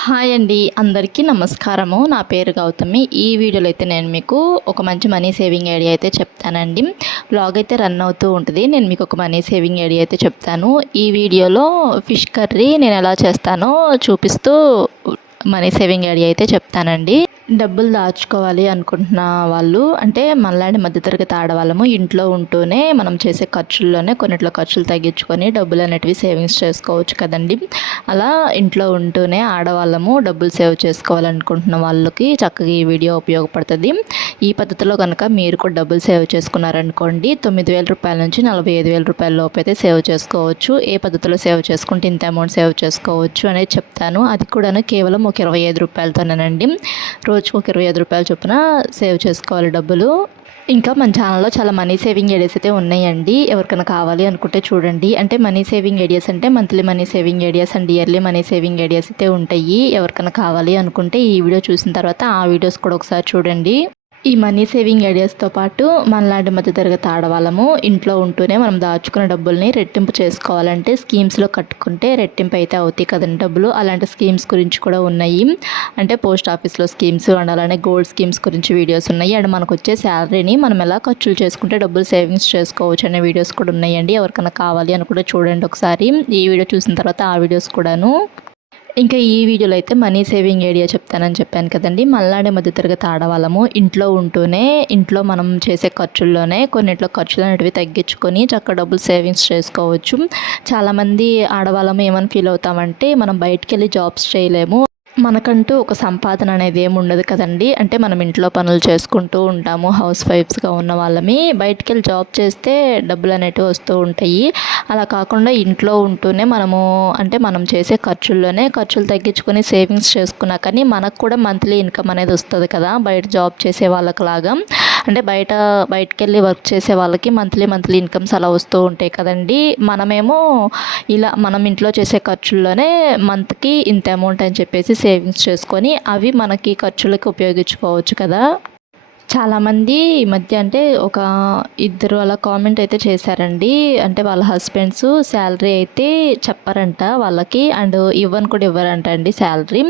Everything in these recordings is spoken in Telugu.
హాయ్ అండి అందరికీ నమస్కారము. నా పేరు గౌతమి. ఈ వీడియోలో అయితే నేను మీకు ఒక మంచి మనీ సేవింగ్ ఐడియా అయితే చెప్తానండి. బ్లాగ్ అయితే రన్ అవుతూ ఉంటుంది. నేను మీకు ఒక మనీ సేవింగ్ ఐడియా అయితే చెప్తాను. ఈ వీడియోలో ఫిష్ కర్రీ నేను ఎలా చేస్తానో చూపిస్తూ మనీ సేవింగ్ ఐడియా అయితే చెప్తానండి. డబ్బులు దాచుకోవాలి అనుకుంటున్న వాళ్ళు అంటే మనలాంటి మధ్యతరగతి ఆడవాళ్ళము ఇంట్లో ఉంటూనే మనం చేసే ఖర్చుల్లోనే కొన్నిట్లో ఖర్చులు తగ్గించుకొని డబ్బులు అనేటివి సేవింగ్స్ చేసుకోవచ్చు కదండి. అలా ఇంట్లో ఉంటూనే ఆడవాళ్ళము డబ్బులు సేవ్ చేసుకోవాలనుకుంటున్న వాళ్ళకి చక్కగా ఈ వీడియో ఉపయోగపడుతుంది. ఈ పద్ధతిలో కనుక మీరు కూడా డబ్బులు సేవ్ చేసుకున్నారనుకోండి తొమ్మిది వేల రూపాయల నుంచి నలభై ఐదు వేల రూపాయల లోపు అయితే సేవ్ చేసుకోవచ్చు. ఏ పద్ధతిలో సేవ్ చేసుకుంటే ఇంత అమౌంట్ సేవ్ చేసుకోవచ్చు అనేది చెప్తాను. అది కూడా కేవలం ఒక ఇరవై ఐదు రూపాయలతోనేనండి. రోజు రోజుకు ఒక ఇరవై ఐదు రూపాయల చొప్పున సేవ్ చేసుకోవాలి డబ్బులు. ఇంకా మన ఛానల్లో చాలా మనీ సేవింగ్ ఐడియాస్ అయితే ఉన్నాయండి. ఎవరికైనా కావాలి అనుకుంటే చూడండి. అంటే మనీ సేవింగ్ ఐడియాస్ అంటే monthly money saving ideas and yearly money saving ideas అయితే ఉంటాయి. ఎవరికైనా కావాలి అనుకుంటే ఈ వీడియో చూసిన తర్వాత ఆ వీడియోస్ కూడా ఒకసారి చూడండి. ఈ మనీ సేవింగ్ ఐడియాస్తో పాటు మనలాంటి మధ్యతరగతి ఆడవాళ్ళము ఇంట్లో ఉంటూనే మనం దాచుకున్న డబ్బుల్ని రెట్టింపు చేసుకోవాలంటే స్కీమ్స్లో కట్టుకుంటే రెట్టింపు అయితే అవుతాయి కదండి డబ్బులు. అలాంటి స్కీమ్స్ గురించి కూడా ఉన్నాయి. అంటే పోస్ట్ ఆఫీస్లో స్కీమ్స్ అండ్ అలానే గోల్డ్ స్కీమ్స్ గురించి వీడియోస్ ఉన్నాయి. అండ్ మనకు వచ్చే శాలరీని మనం ఎలా ఖర్చులు చేసుకుంటే డబ్బులు సేవింగ్స్ చేసుకోవచ్చు అనే వీడియోస్ కూడా ఉన్నాయండి. ఎవరికైనా కావాలి అని కూడా చూడండి ఒకసారి. ఈ వీడియో చూసిన తర్వాత ఆ వీడియోస్ కూడాను ఇంకా ఈ వీడియోలో అయితే మనీ సేవింగ్ ఐడియా చెప్తానని చెప్పాను కదండి. మళ్ళాడే మధ్యతరగతి ఆడవాళ్ళము ఇంట్లో ఉంటూనే ఇంట్లో మనం చేసే ఖర్చుల్లోనే కొన్నిట్లో ఖర్చులు అనేటివి తగ్గించుకొని చక్క డబ్బులు సేవింగ్స్ చేసుకోవచ్చు. చాలామంది ఆడవాళ్ళము ఏమని ఫీల్ అవుతామంటే మనం బయటికి వెళ్ళి జాబ్స్ చేయలేము. మనకంటూ ఒక సంపాదన అనేది ఏమి ఉండదు కదండి. అంటే మనం ఇంట్లో పనులు చేసుకుంటూ ఉంటాము హౌస్ వైఫ్స్గా ఉన్న వాళ్ళమి. బయటికి వెళ్ళి జాబ్ చేస్తే డబ్బులు అనేటివి వస్తూ ఉంటాయి. అలా కాకుండా ఇంట్లో ఉంటూనే మనము అంటే మనం చేసే ఖర్చుల్లోనే ఖర్చులు తగ్గించుకొని సేవింగ్స్ చేసుకున్నా కానీ మనకు కూడా మంత్లీ ఇన్కమ్ అనేది వస్తుంది కదా. బయట జాబ్ చేసే వాళ్ళకి లాగా. అంటే బయట బయటకు వెళ్ళి వర్క్ చేసే వాళ్ళకి మంత్లీ మంత్లీ ఇన్కమ్స్ అలా వస్తూ ఉంటాయి కదండి. మనమేమో ఇలా మనం ఇంట్లో చేసే ఖర్చుల్లోనే మంత్కి ఇంత అమౌంట్ అని చెప్పేసి సేవింగ్స్ చేసుకొని అవి మనకి ఖర్చులకు ఉపయోగించుకోవచ్చు కదా. చాలామంది ఈ మధ్య అంటే ఒక ఇద్దరు అలా కామెంట్ అయితే చేశారండి. అంటే వాళ్ళ హస్బెండ్స్ శాలరీ అయితే చెప్పారంట వాళ్ళకి అండ్ ఇవ్వని కూడా ఇవ్వరంట అండి శాలరీ.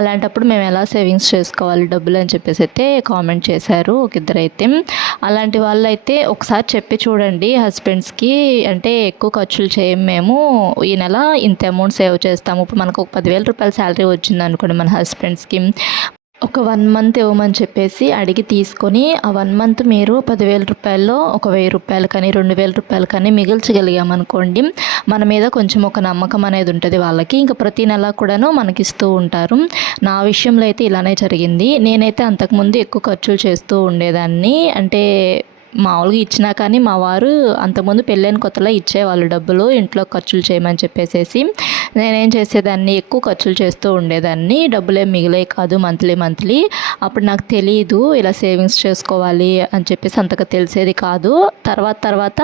అలాంటప్పుడు మేము ఎలా సేవింగ్స్ చేసుకోవాలి డబ్బులు అని చెప్పేసి అయితే కామెంట్ చేశారు ఒక ఇద్దరు అయితే అలాంటి వాళ్ళు అయితే ఒకసారి చెప్పి చూడండి హస్బెండ్స్కి. అంటే ఎక్కువ ఖర్చులు చేయం మేము. ఈ నెల ఇంత అమౌంట్ సేవ్ చేస్తాము. ఇప్పుడు మనకు ఒక పదివేల రూపాయల శాలరీ వచ్చింది అనుకోండి మన హస్బెండ్స్కి. ఒక వన్ మంత్ ఇవ్వమని చెప్పేసి అడిగి తీసుకొని ఆ వన్ మంత్ మీరు పదివేల రూపాయల్లో ఒక వెయ్యి రూపాయలు కానీ రెండు వేల రూపాయలు కానీ మిగిల్చగలిగామనుకోండి మన మీద కొంచెం ఒక నమ్మకం అనేది ఉంటుంది వాళ్ళకి. ఇంకా ప్రతి నెల కూడాను మనకి ఇస్తూ ఉంటారు. నా విషయంలో అయితే ఇలానే జరిగింది. నేనైతే అంతకుముందు ఎక్కువ ఖర్చులు చేస్తూ ఉండేదాన్ని. అంటే మామూలుగా ఇచ్చినా కానీ మా వారు అంతకుముందు పెళ్ళైన కొత్తలో ఇచ్చేవాళ్ళు డబ్బులు ఇంట్లో ఖర్చులు చేయమని చెప్పేసేసి నేనేం చేసేదాన్ని ఎక్కువ ఖర్చులు చేస్తూ ఉండేదాన్ని. డబ్బులు మిగిలే కాదు మంత్లీ మంత్లీ. అప్పుడు నాకు తెలియదు ఇలా సేవింగ్స్ చేసుకోవాలి అని చెప్పేసి అంతగా తెలిసేది కాదు. తర్వాత తర్వాత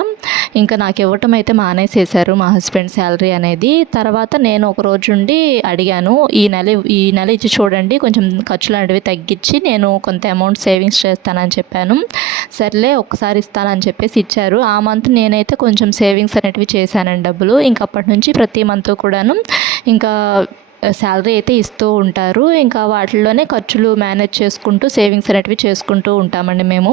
ఇంకా నాకు ఇవ్వటం అయితే మానేసేశారు మా హస్బెండ్ శాలరీ అనేది. తర్వాత నేను ఒక రోజు ఉండి అడిగాను ఈ నెల ఈ నెల ఇచ్చి చూడండి కొంచెం ఖర్చులు అనేవి తగ్గించి నేను కొంత అమౌంట్ సేవింగ్స్ చేస్తానని చెప్పాను. సర్లే ఒకసారి ఇస్తానని చెప్పేసి ఇచ్చారు. ఆ మంత్ నేనైతే కొంచెం సేవింగ్స్ అనేటివి చేశానండి డబ్బులు. ఇంకప్పటి నుంచి ప్రతి మంత్ కూడాను ఇంకా శాలరీ అయితే ఇస్తూ ఉంటారు. ఇంకా వాటిల్లోనే ఖర్చులు మేనేజ్ చేసుకుంటూ సేవింగ్స్ అనేటివి చేసుకుంటూ ఉంటామండి మేము.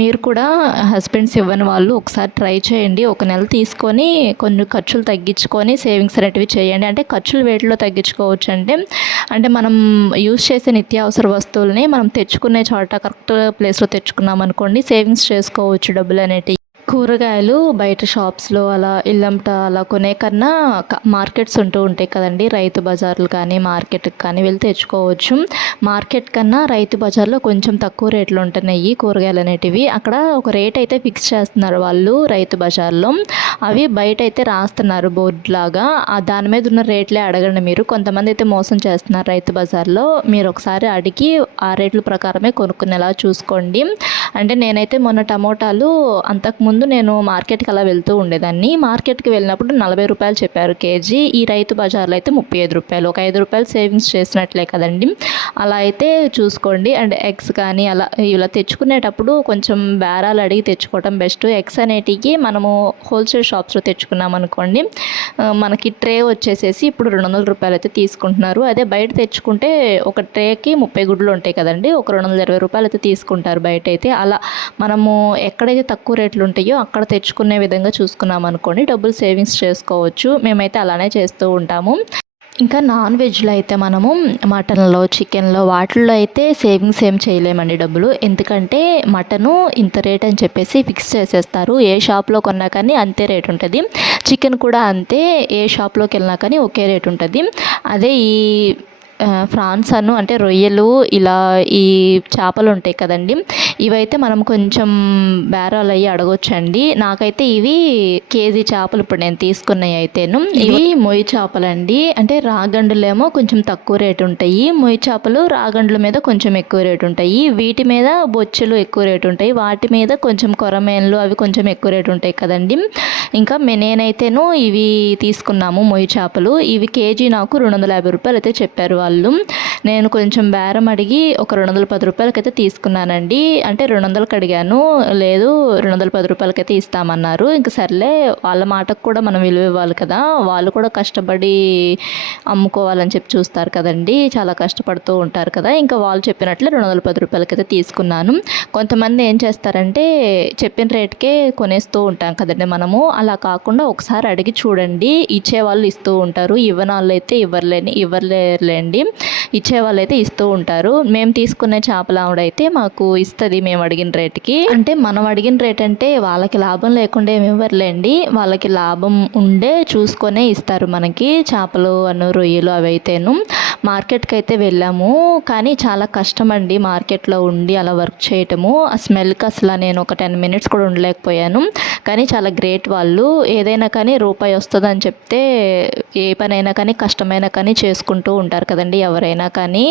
మీరు కూడా హస్బెండ్స్ ఇవ్వని వాళ్ళు ఒకసారి ట్రై చేయండి. ఒక నెల తీసుకొని కొన్ని ఖర్చులు తగ్గించుకొని సేవింగ్స్ అనేటివి చేయండి. అంటే ఖర్చులు వేటిలో తగ్గించుకోవచ్చు అంటే అంటే మనం యూజ్ చేసే నిత్యావసర వస్తువులని మనం తెచ్చుకునే చోట కరెక్ట్ ప్లేస్లో తెచ్చుకున్నాం అనుకోండి సేవింగ్స్ చేసుకోవచ్చు డబ్బులు అనేటివి. కూరగాయలు బయట షాప్స్లో అలా ఇల్లంట అలా కొనే కన్నా మార్కెట్స్ ఉంటూ ఉంటాయి కదండి. రైతు బజార్లు కానీ మార్కెట్కి కానీ వెళ్ళి తెచ్చుకోవచ్చు. మార్కెట్ కన్నా రైతు బజార్లో కొంచెం తక్కువ రేట్లు ఉంటున్నాయి కూరగాయలు అనేటివి. అక్కడ ఒక రేట్ అయితే ఫిక్స్ చేస్తున్నారు వాళ్ళు రైతు బజార్లో. అవి బయట అయితే రాస్తున్నారు బోర్డు లాగా. దాని మీద ఉన్న రేట్లే అడగండి మీరు. కొంతమంది అయితే మోసం చేస్తున్నారు రైతు బజార్లో. మీరు ఒకసారి అడిగి ఆ రేట్ల ప్రకారమే కొనుక్కునేలా చూసుకోండి. అంటే నేనైతే మొన్న టమోటాలు అంతకుముందు ఇంతకుముందు నేను మార్కెట్కి అలా వెళ్తూ ఉండేదాన్ని. మార్కెట్కి వెళ్ళినప్పుడు నలభై రూపాయలు చెప్పారు కేజీ. ఈ రైతు బజార్లో అయితే ముప్పై ఐదు రూపాయలు. ఒక ఐదు రూపాయలు సేవింగ్స్ చేసినట్లే కదండి. అలా అయితే చూసుకోండి. అండ్ ఎగ్స్ కానీ అలా ఇలా తెచ్చుకునేటప్పుడు కొంచెం బేరాలు అడిగి తెచ్చుకోవడం బెస్ట్. ఎగ్స్ అనేటివి మనము హోల్సేల్ షాప్స్లో తెచ్చుకున్నాం అనుకోండి. మనకి ట్రే వచ్చేసేసి ఇప్పుడు రెండు వందల రూపాయలు అయితే తీసుకుంటున్నారు. అదే బయట తెచ్చుకుంటే ఒక ట్రేకి ముప్పై గుడ్లు ఉంటాయి కదండి. ఒక రెండు వందల ఇరవై రూపాయలు అయితే తీసుకుంటారు బయట అయితే. అలా మనము ఎక్కడైతే తక్కువ రేట్లు ఉంటాయి అక్కడ తెచ్చుకునే విధంగా చూసుకున్నాం అనుకోండి డబ్బులు సేవింగ్స్ చేసుకోవచ్చు. మేమైతే అలానే చేస్తూ ఉంటాము. ఇంకా నాన్ వెజ్లో అయితే మనము మటన్లో చికెన్లో వాటిల్లో అయితే సేవింగ్స్ ఏం చేయలేమండి డబ్బులు. ఎందుకంటే మటను ఇంత రేట్ అని చెప్పేసి ఫిక్స్ చేసేస్తారు. ఏ షాప్లో కొన్నా కానీ అంతే రేట్ ఉంటుంది. చికెన్ కూడా అంతే ఏ షాప్లోకి వెళ్ళినా కానీ ఒకే రేట్ ఉంటుంది. అదే ఈ ఫ్రాన్స్ అను అంటే రొయ్యలు ఇలా ఈ చేపలు ఉంటాయి కదండి. ఇవైతే మనం కొంచెం బేరాలు అయ్యి అడగొచ్చండి. నాకైతే ఇవి కేజీ చేపలు ఇప్పుడు నేను తీసుకున్నవి అయితేను. ఇవి మొయ్యి చేపలండి. అంటే రాగండులేమో కొంచెం తక్కువ రేటు ఉంటాయి. మొయ్యి చేపలు రాగండ్ల మీద కొంచెం ఎక్కువ రేటు ఉంటాయి. వీటి మీద బొచ్చులు ఎక్కువ రేటు ఉంటాయి. వాటి మీద కొంచెం కొరమేన్లు అవి కొంచెం ఎక్కువ రేటు ఉంటాయి కదండి. ఇంకా మే- నేనైతేను ఇవి తీసుకున్నాము మొయ్యి చేపలు. ఇవి కేజీ నాకు రెండు వందల యాభై రూపాయలు అయితే చెప్పారు వాళ్ళు. నేను కొంచెం బేరం అడిగి ఒక రెండు వందల పది రూపాయలకైతే తీసుకున్నానండి. అంటే రెండు వందలకి అడిగాను. లేదు రెండు వందల పది రూపాయలకైతే ఇస్తామన్నారు. ఇంక సర్లే వాళ్ళ మాటకు కూడా మనం విలువ ఇవ్వాలి కదా. వాళ్ళు కూడా కష్టపడి అమ్ముకోవాలని చెప్పి చూస్తారు కదండి. చాలా కష్టపడుతూ ఉంటారు కదా. ఇంకా వాళ్ళు చెప్పినట్లు రెండు వందల పది రూపాయలకైతే తీసుకున్నాను. కొంతమంది ఏం చేస్తారంటే చెప్పిన రేట్కే కొనేస్తూ ఉంటాం కదండి మనము. అలా కాకుండా ఒకసారి అడిగి చూడండి. ఇచ్చేవాళ్ళు ఇస్తూ ఉంటారు. ఇవ్వని వాళ్ళు అయితే ఇవ్వలేని ఇవ్వలేరులేండి. ఇచ్చేవాళ్ళు అయితే ఇస్తూ ఉంటారు. మేము తీసుకునే చేపల ఆవిడైతే మాకు ఇస్తుంది మేము అడిగిన రేటుకి. అంటే మనం అడిగిన రేట్ అంటే వాళ్ళకి లాభం లేకుండా ఏమి ఇవ్వరులేండి. వాళ్ళకి లాభం ఉండే చూసుకొనే ఇస్తారు మనకి చేపలు అను రొయ్యలు అవి అయితేను మార్కెట్కి అయితే వెళ్ళాము. కానీ చాలా కష్టం అండి మార్కెట్లో ఉండి అలా వర్క్ చేయటము. ఆ స్మెల్కి అసలు నేను ఒక టెన్ మినిట్స్ కూడా ఉండలేకపోయాను. కానీ చాలా గ్రేట్ వాళ్ళు వాళ్ళు ఏదైనా కానీ రూపాయి వస్తుందని చెప్తే ఏ పనైనా కానీ కష్టమైనా కానీ చేసుకుంటూ ఉంటారు కదండి ఎవరైనా కానీ.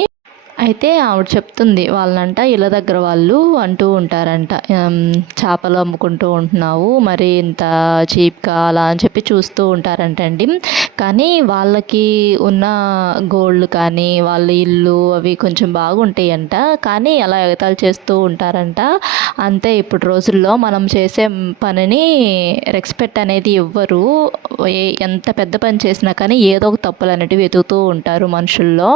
అయితే ఆవిడ చెప్తుంది వాళ్ళంట ఇళ్ళ దగ్గర వాళ్ళు అంటూ ఉంటారంట. చేపలు అమ్ముకుంటూ ఉంటున్నావు మరి ఇంత చీప్గా అలా అని చెప్పి చూస్తూ ఉంటారంటండి. కానీ వాళ్ళకి ఉన్న గోల్డ్ కానీ వాళ్ళ ఇల్లు అవి కొంచెం బాగుంటాయంట. కానీ అలా ఎగతాలు చేస్తూ ఉంటారంట. అంతే ఇప్పుడు రోజుల్లో మనం చేసే పనిని రెస్పెక్ట్ అనేది ఇవ్వరు ఎంత పెద్ద పని చేసినా కానీ ఏదో ఒక తప్పులు అనేటివి వెతుకుతూ ఉంటారు మనుషుల్లో.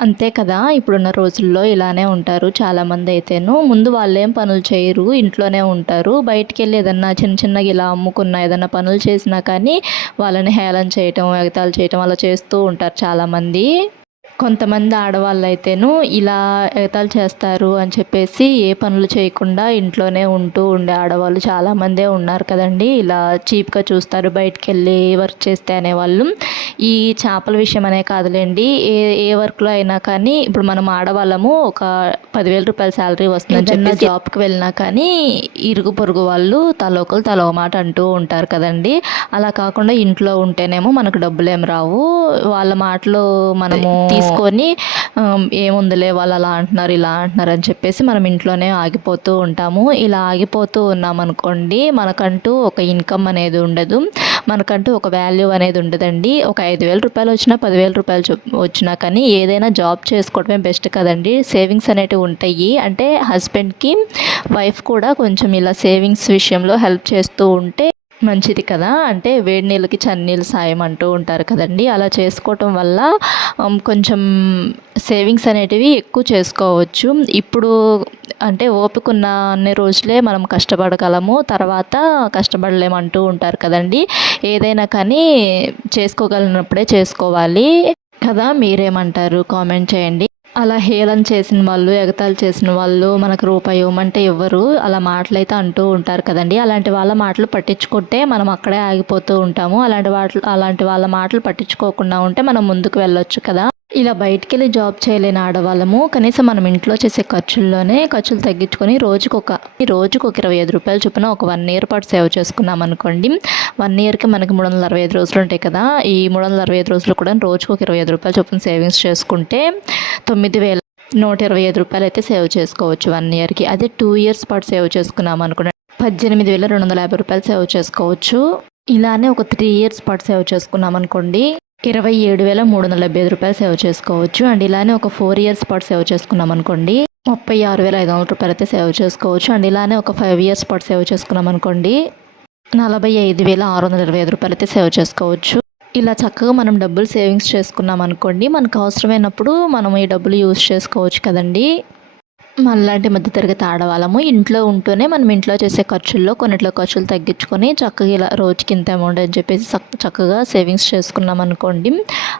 అంతే కదా. ఇప్పుడున్న రోజుల్లో ఇలానే ఉంటారు చాలామంది అయితేను ముందు వాళ్ళు ఏం పనులు చేయరు ఇంట్లోనే ఉంటారు. బయటికి వెళ్ళి ఏదన్నా చిన్న చిన్నగా ఇలా అమ్ముకున్న ఏదన్నా పనులు చేసినా కానీ వాళ్ళని హేళన చేయటం ఎగతాళి చేయటం అలా చేస్తూ ఉంటారు చాలామంది. కొంతమంది ఆడవాళ్ళు అయితేను ఇలా ఎగతాళి చేస్తారు అని చెప్పేసి ఏ పనులు చేయకుండా ఇంట్లోనే ఉంటూ ఉండే ఆడవాళ్ళు చాలామందే ఉన్నారు కదండి. ఇలా చీప్గా చూస్తారు బయటికి వెళ్ళి వర్క్ చేస్తే అనేవాళ్ళు. ఈ చేపల విషయం అనే కాదులేండి. ఏ ఏ వర్క్లో అయినా కానీ ఇప్పుడు మనం ఆడవాళ్ళము ఒక పదివేల రూపాయల శాలరీ వస్తుందని చిన్న జాబ్కి వెళ్ళినా కానీ ఇరుగు పొరుగు వాళ్ళు తలోకలు తలో మాట అంటూ ఉంటారు కదండి. అలా కాకుండా ఇంట్లో ఉంటేనేమో మనకు డబ్బులు ఏం రావు. వాళ్ళ మాటలు మనము తీసుకొని ఏముందిలే వాళ్ళు అలా అంటున్నారు ఇలా అంటున్నారు అని చెప్పేసి మనం ఇంట్లోనే ఆగిపోతూ ఉంటాము. ఇలా ఆగిపోతూ ఉన్నామనుకోండి మనకంటూ ఒక ఇన్కమ్ అనేది ఉండదు. మనకంటూ ఒక వాల్యూ అనేది ఉండదండి. ఒక ఐదు వేల రూపాయలు వచ్చినా పదివేల రూపాయలు వచ్చినా కానీ ఏదైనా జాబ్ చేసుకోవడమే బెస్ట్ కదండి. సేవింగ్స్ అనేటివి ఉంటాయి. అంటే హస్బెండ్కి వైఫ్ కూడా కొంచెం ఇలా సేవింగ్స్ విషయంలో హెల్ప్ చేస్తూ ఉంటే మంచిది కదా? అంటే వేడి నీళ్ళకి చన్నీళ్ళు సాయం అంటూ ఉంటారు కదండి. అలా చేసుకోవటం వల్ల కొంచెం సేవింగ్స్ అనేటివి ఎక్కువ చేసుకోవచ్చు. ఇప్పుడు అంటే ఓపికన్న అన్ని రోజులే మనం కష్టపడగలము తర్వాత కష్టపడలేమంటూ ఉంటారు కదండి. ఏదైనా కానీ చేసుకోగలిగినప్పుడే చేసుకోవాలి. కదా మీరేమంటారు? కామెంట్ చేయండి. అలా హేళన చేసిన వాళ్ళు ఎగతాలు చేసిన వాళ్ళు మనకు రూపాయి ఇవ్వమంటే ఇవ్వరు అలా మాటలైతే అంటూ ఉంటారు కదండి. అలాంటి వాళ్ళ మాటలు పట్టించుకుంటే మనం అక్కడే ఆగిపోతూ ఉంటాము. అలాంటి వాటి అలాంటి వాళ్ళ మాటలు పట్టించుకోకుండా ఉంటే మనం ముందుకు వెళ్ళొచ్చు కదా. ఇలా బయటికి వెళ్ళి జాబ్ చేయలేని ఆడవాళ్ళము కనీసం మనం ఇంట్లో చేసే ఖర్చుల్లోనే ఖర్చులు తగ్గించుకొని రోజుకు ఒక రోజుకు ఒక ఇరవై ఐదు రూపాయలు చొప్పున ఒక వన్ ఇయర్ పాటు సేవ్ చేసుకున్నాం అనుకోండి. వన్ ఇయర్కి మనకి మూడు వందల అరవై ఐదు రోజులు ఉంటాయి కదా ఈ మూడు వందల అరవై ఐదు రోజులు కూడా రోజుకు ఒక ఇరవై ఐదు రూపాయలు చొప్పున సేవింగ్స్ చేసుకుంటే తొమ్మిది వేల నూట ఇరవై ఐదు రూపాయలు అయితే సేవ్ చేసుకోవచ్చు వన్ ఇయర్కి. అదే టూ ఇయర్స్ పాటు సేవ్ చేసుకున్నాం అనుకోండి పద్దెనిమిది వేల రెండు వందల యాభై రూపాయలు సేవ్ చేసుకోవచ్చు. ఇలానే ఒక త్రీ ఇయర్స్ పాటు సేవ్ చేసుకున్నాం అనుకోండి ఇరవై ఏడు వేల మూడు వందల డెబ్బై ఐదు రూపాయలు సేవ్ చేసుకోవచ్చు. అండ్ ఇలానే ఒక ఫోర్ ఇయర్స్ పాటు సేవ్ చేసుకున్నాం అనుకోండి. ముప్పై ఆరు వేల ఐదు వందల రూపాయలు అయితే సేవ్ చేసుకోవచ్చు. అండ్ ఇలానే ఒక ఫైవ్ ఇయర్స్ పాటు సేవ్ చేసుకున్నాం అనుకోండి. నలభై ఐదు వేల ఆరు వందల ఇరవై ఐదు రూపాయలు అయితే సేవ్ చేసుకోవచ్చు. ఇలా చక్కగా మనం డబ్బులు సేవింగ్స్ చేసుకున్నాం అనుకోండి. మనకు అవసరమైనప్పుడు మనం ఈ డబ్బులు యూజ్ చేసుకోవచ్చు కదండి. మనలాంటి మధ్యతరగతి ఆడవాళ్ళము. ఇంట్లో ఉంటూనే మనం ఇంట్లో చేసే ఖర్చుల్లో కొన్నిట్లో ఖర్చులు తగ్గించుకొని చక్కగా ఇలా రోజుకి ఇంత అమౌంట్ అని చెప్పేసి చక్కగా సేవింగ్స్ చేసుకున్నాం అనుకోండి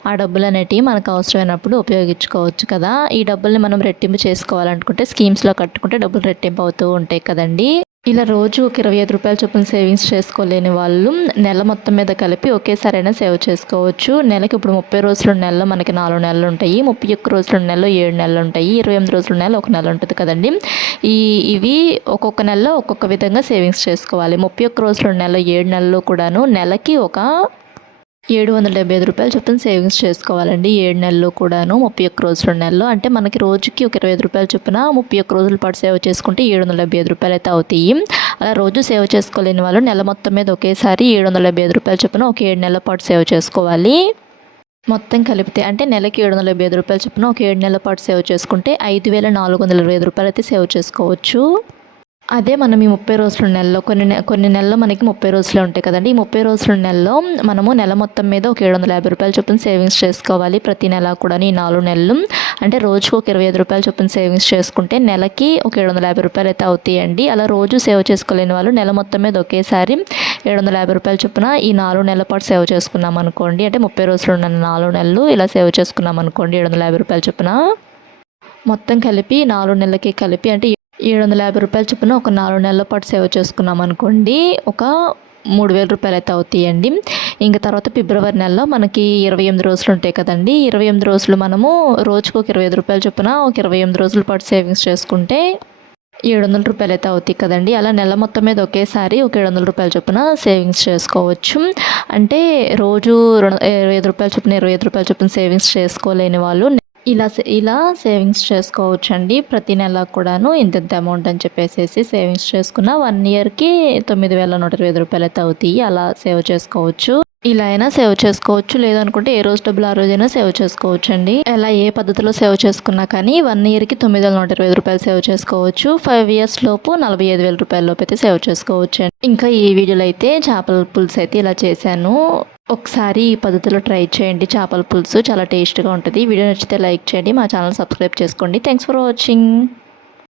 ఆ డబ్బులు అనేటివి మనకు అవసరమైనప్పుడు ఉపయోగించుకోవచ్చు కదా. ఈ డబ్బుల్ని మనం రెట్టింపు చేసుకోవాలనుకుంటే స్కీమ్స్లో కట్టుకుంటే డబ్బులు రెట్టింపు అవుతూ ఉంటాయి కదండి. ఇలా రోజు ఒక ఇరవై ఐదు రూపాయల చొప్పున సేవింగ్స్ చేసుకోలేని వాళ్ళు నెల మొత్తం మీద కలిపి ఒకేసారైనా సేవ్ చేసుకోవచ్చు. నెలకి ఇప్పుడు ముప్పై రోజులు నెలలో మనకి నాలుగు నెలలు ఉంటాయి. ముప్పై ఒక్క రోజులు నెలలో ఏడు నెలలు ఉంటాయి. ఇరవై ఎనిమిది రోజుల నెల ఒక నెల ఉంటుంది కదండి. ఈ ఇవి ఒక్కొక్క నెలలో ఒక్కొక్క విధంగా సేవింగ్స్ చేసుకోవాలి. ముప్పై ఒక్క రోజుల నెలలో ఏడు నెలలు కూడాను నెలకి ఒక ఏడు వందల డెబ్బై ఐదు రూపాయలు చొప్పున సేవింగ్స్ చేసుకోవాలండి. ఏడు నెలలు కూడాను ముప్పై ఒక్క రోజుల నెలలు అంటే మనకి రోజుకి ఒక ఇరవై ఐదు రూపాయలు చొప్పున ముప్పై ఒక్క రోజుల పాటు సేవ్ చేసుకుంటే ఏడు వందల డెబ్బై ఐదు రూపాయలు అయితే అవుతాయి. అలా రోజు సేవ్ చేసుకోలేని వాళ్ళు నెల మొత్తం మీద ఒకేసారి ఏడు వందల డెబ్బై ఐదు రూపాయలు చొప్పున ఒక ఏడు నెలల పాటు సేవ్ చేసుకోవాలి. మొత్తం కలిపితే అంటే నెలకి ఏడు వందల డెబ్బై ఐదు రూపాయలు చొప్పున ఒక ఏడు నెలల పాటు సేవ్ చేసుకుంటే ఐదు వేల నాలుగు వందల ఇరవై ఐదు రూపాయలు అయితే సేవ్ చేసుకోవచ్చు. అదే మనం ఈ ముప్పై రోజుల నెలలో కొన్ని కొన్ని నెలలు మనకి ముప్పై రోజులే ఉంటాయి కదండి. ఈ ముప్పై రోజుల నెలలో మనము నెల మొత్తం మీద ఒక ఏడు వందల యాభై రూపాయల చొప్పున సేవింగ్స్ చేసుకోవాలి. ప్రతి నెల కూడా ఈ నాలుగు నెలలు. అంటే రోజుకు ఒక ఇరవై ఐదు రూపాయల చొప్పున సేవింగ్స్ చేసుకుంటే నెలకి ఒక ఏడు వందల యాభై రూపాయలు అయితే అవుతాయండి. అలా రోజు సేవ్ చేసుకోలేని వాళ్ళు నెల మొత్తం మీద ఒకేసారి ఏడు వందల యాభై రూపాయల చొప్పున ఈ నాలుగు నెలల పాటు సేవ్ చేసుకున్నాం అనుకోండి. అంటే ముప్పై రోజులు ఉన్న నాలుగు నెలలు ఇలా సేవ్ చేసుకున్నాం అనుకోండి ఏడు వందల యాభై రూపాయల చొప్పున. మొత్తం కలిపి నాలుగు నెలలకి కలిపి అంటే ఏడు వందల యాభై రూపాయల చొప్పున ఒక నాలుగు నెలల పాటు సేవ్ చేసుకున్నాం అనుకోండి. ఒక మూడు వేల రూపాయలు అయితే అవుతాయండి. ఇంకా తర్వాత ఫిబ్రవరి నెలలో మనకి ఇరవై ఎనిమిది రోజులు ఉంటాయి కదండి. ఇరవై ఎనిమిది రోజులు మనము రోజుకు ఒక ఇరవై ఐదు రూపాయల చొప్పున ఒక ఇరవై ఎనిమిది రోజుల పాటు సేవింగ్స్ చేసుకుంటే ఏడు వందల రూపాయలు అయితే అవుతాయి కదండి. అలా నెల మొత్తం మీద ఒకేసారి ఒక ఏడు వందల రూపాయల చొప్పున సేవింగ్స్ చేసుకోవచ్చు. అంటే రోజు రెండు ఇరవై ఐదు రూపాయల చొప్పున ఇరవై ఐదు రూపాయల చొప్పున సేవింగ్స్ చేసుకోలేని వాళ్ళు ఇలా సే- ఇలా సేవింగ్స్ చేసుకోవచ్చు అండి ప్రతి నెల కూడాను ఇంత అమౌంట్ అని చెప్పేసి సేవింగ్స్ చేసుకున్న వన్ ఇయర్కి తొమ్మిది వేల నూట ఇరవై ఐదు రూపాయలు అయితే అవుతాయి. అలా సేవ్ చేసుకోవచ్చు. ఇలా అయినా సేవ్ చేసుకోవచ్చు. లేదనుకుంటే ఏ రోజు డబ్బులు ఆ రోజైనా సేవ్ చేసుకోవచ్చు అండి ఎలా ఏ పద్ధతిలో సేవ్ చేసుకున్నా కానీ వన్ ఇయర్కి తొమ్మిది వేల నూట ఇరవై రూపాయలు సేవ్ చేసుకోవచ్చు. ఫైవ్ ఇయర్స్ లోపు నలభై ఐదు వేల రూపాయల లోపు అయితే సేవ్ చేసుకోవచ్చు అండి ఇంకా ఈ వీడియోలో అయితే చేపల పులుసు అయితే ఇలా చేశాను. ఒకసారి ఈ పద్ధతిలో ట్రై చేయండి. చేపల పులుసు చాలా టేస్ట్గా ఉంటుంది. వీడియో నచ్చితే లైక్ చేయండి. మా ఛానల్ సబ్స్క్రైబ్ చేసుకోండి. Thanks for watching.